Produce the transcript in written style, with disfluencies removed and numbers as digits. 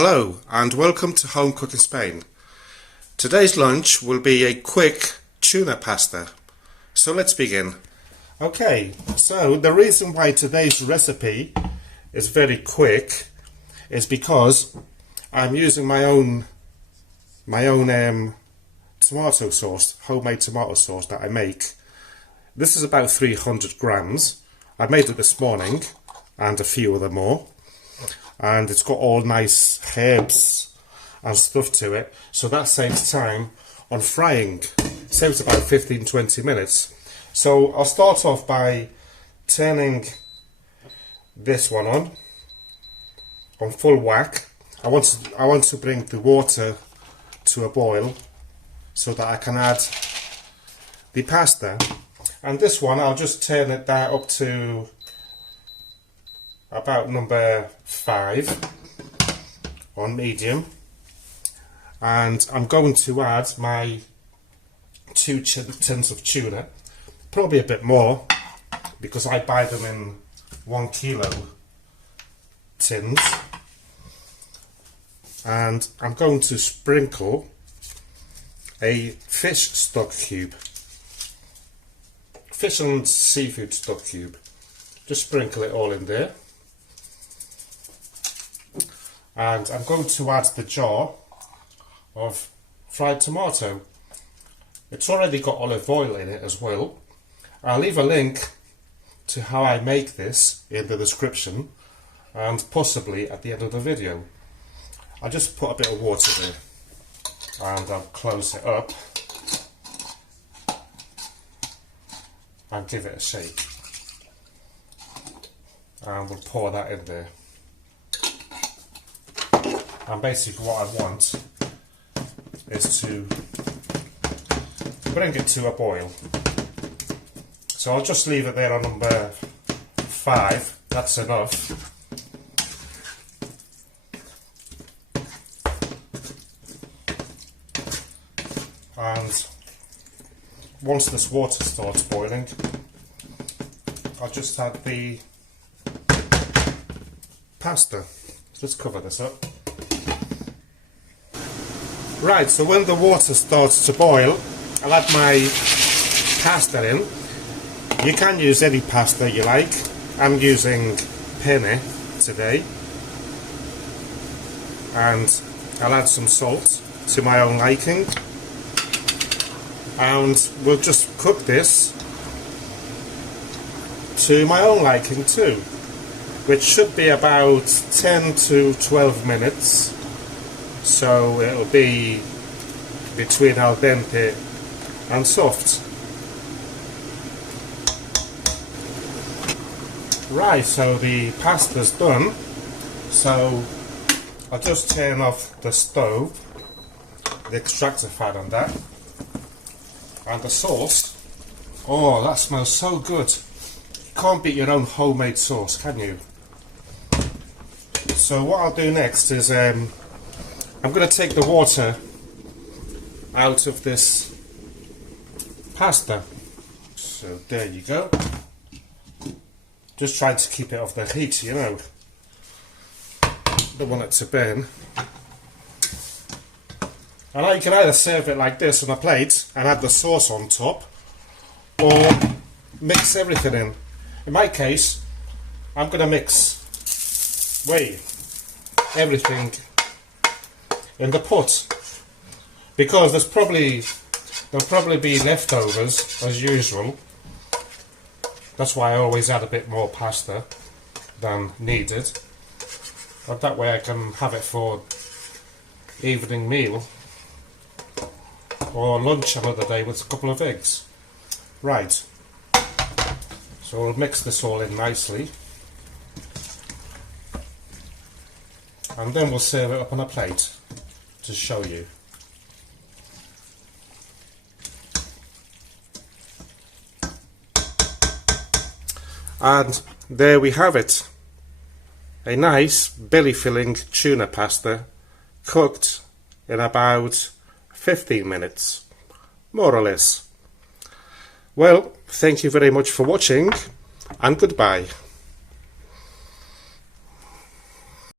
Hello and welcome to Home Cooking Spain. Today's lunch will be a quick tuna pasta. So let's begin. Okay, so the reason why today's recipe is very quick is because I'm using my own tomato sauce, homemade tomato sauce that I make. This is about 300 grams. I made it this morning and a few of them more. And it's got all nice herbs and stuff to it, so that saves time on frying. Saves about 15-20 minutes. So I'll start off by turning this one on full whack. I want to bring the water to a boil so that I can add the pasta. And this one I'll just turn it down up to about number 5 on medium, and I'm going to add my 2 tins of tuna, probably a bit more because I buy them in 1 kilo tins, and I'm going to sprinkle a fish stock cube, fish and seafood stock cube. Just sprinkle it all in there. And I'm going to add the jar of fried tomato. It's already got olive oil in it as well. I'll leave a link to how I make this in the description and possibly at the end of the video. I'll just put a bit of water there and I'll close it up and give it a shake. And we'll pour that in there. And basically what I want is to bring it to a boil. So I'll just leave it there on number 5, that's enough. And once this water starts boiling, I'll just add the pasta. Let's cover this up. Right, so when the water starts to boil, I'll add my pasta in. You can use any pasta you like. I'm using penne today. And I'll add some salt to my own liking. And we'll just cook this to my own liking too, which should be about 10 to 12 minutes. So it'll be between al dente and soft. Right, so the pasta's done. So I'll just turn off the stove, the extractor fan on that. And the sauce, oh, that smells so good. You can't beat your own homemade sauce, can you? So what I'll do next is I'm going to take the water out of this pasta. So there you go. Just trying to keep it off the heat, you know. Don't want it to burn. And you can either serve it like this on a plate and add the sauce on top, or mix everything in. In my case, I'm going to mix everything in the pot, because there'll probably be leftovers as usual. That's why I always add a bit more pasta than needed, and that way I can have it for evening meal or lunch another day with a couple of eggs. Right, so we'll mix this all in nicely and then we'll serve it up on a plate to show you. And there we have it, a nice belly filling tuna pasta cooked in about 15 minutes, more or less. Well, thank you very much for watching and goodbye.